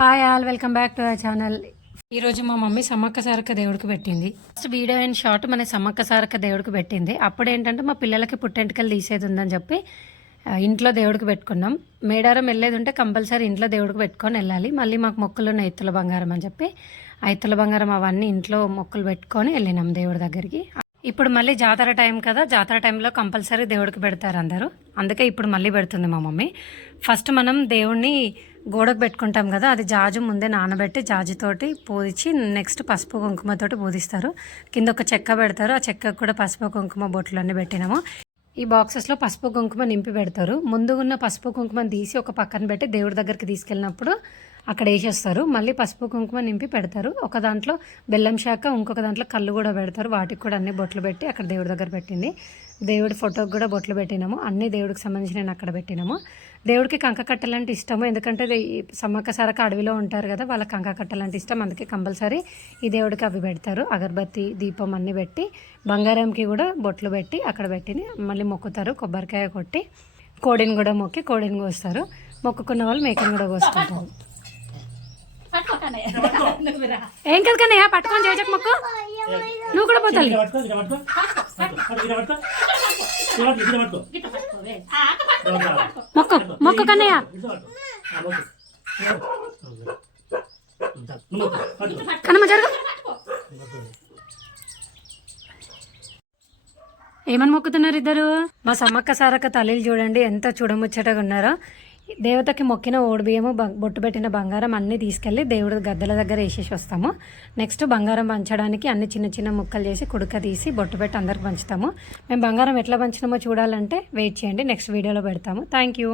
Hi all, welcome back to our channel. ఈరోజు మా mummy Sammakka Sarakka దేవుడికి పెట్టింది. ఫస్ట్ వీడియో అండ్ షార్ట్ మన సమ్మక్క సారక్క దేవుడికి పెట్టింది. అప్పుడు ఏంటంటే మా పిల్లలకి పుట్టెంటుకలు తీసేది ఉందని చెప్పి ఇంట్లో దేవుడికి పెట్టుకున్నాం. మేడారం వెళ్ళేది ఉంటే కంపల్సరీ ఇంట్లో దేవుడికి పెట్టుకొని వెళ్ళాలి. మళ్ళీ మాకు మొక్కులు ఉన్నాయి, ఎత్తుల బంగారం అని చెప్పి ఆ ఎత్తుల బంగారం అవన్నీ ఇంట్లో మొక్కులు పెట్టుకొని వెళ్ళినాం దేవుడి దగ్గరికి. ఇప్పుడు మళ్ళీ జాతర టైం కదా, జాతర టైంలో కంపల్సరీ దేవుడికి పెడతారు అందరూ. అందుకే ఇప్పుడు మళ్ళీ పెడుతుంది మా మమ్మీ. ఫస్ట్ మనం దేవుణ్ణి గోడకు పెట్టుకుంటాం కదా, అది జాజు ముందే నానబెట్టి జాజుతోటి పూజించి నెక్స్ట్ పసుపు కుంకుమతోటి పూజిస్తారు. కింద ఒక చెక్క పెడతారు, ఆ చెక్కకు కూడా పసుపు కుంకుమ బొట్లు అన్నీ పెట్టినాము. ఈ బాక్సెస్లో పసుపు కుంకుమ నింపి పెడతారు. ముందు ఉన్న పసుపు కుంకుమని తీసి ఒక పక్కన పెట్టి దేవుడి దగ్గరికి తీసుకెళ్ళినప్పుడు అక్కడ వేసేస్తారు. మళ్ళీ పసుపు కుంకుమ నింపి పెడతారు. ఒక దాంట్లో బెల్లం శాఖ, ఇంకొక దాంట్లో కళ్ళు కూడా పెడతారు. వాటికి కూడా అన్ని బొట్లు పెట్టి అక్కడ దేవుడి దగ్గర పెట్టింది. దేవుడి ఫోటోకి కూడా బొట్లు పెట్టినాము. అన్ని దేవుడికి సంబంధించిన అక్కడ పెట్టినాము. దేవుడికి కంక కట్టలంటే ఇష్టము, ఎందుకంటే సమ్మక్క సారక్క అడవిలో ఉంటారు కదా, వాళ్ళకి కంక కట్టలంటే ఇష్టం. అందుకే కంపల్సరీ ఈ దేవుడికి అవి పెడతారు. అగరబత్తి, దీపం అన్నీ పెట్టి బంగారంకి కూడా బొట్లు పెట్టి అక్కడ పెట్టి మళ్ళీ మొక్కుతారు. కొబ్బరికాయ కొట్టి కోడిని కూడా మొక్కి కోడిని కోస్తారు. మొక్కుకున్న వాళ్ళు మేకను కూడా కోసుకుంటారు. ఏం కదా కన్నయ్య, పట్టుకొని చేజకు మొక్కు, నువ్వు కూడా పోతాలి. మొక్కు మొక్కు కన్నయ్య. కన్నమ్మ జరుగు. ఏమని మొక్కుతున్నారు ఇద్దరు? మా సమ్మక్క సారక్క తల్లిలు చూడండి ఎంత చూడముచ్చటగా ఉన్నారో. దేవతకి మొక్కిన ఓడిబియ్యము, బొట్టు పెట్టిన బంగారం అన్నీ తీసుకెళ్ళి దేవుడి గద్దెల దగ్గర వేసేసి వస్తాము. నెక్స్ట్ బంగారం పంచడానికి అన్ని చిన్న చిన్న ముక్కలు చేసి కుడుక తీసి బొట్టు పెట్టి అందరికి పంచుతాము. మేము బంగారం ఎట్లా పంచినామో చూడాలంటే వెయిట్ చేయండి, నెక్స్ట్ వీడియోలో పెడతాము. Thank you.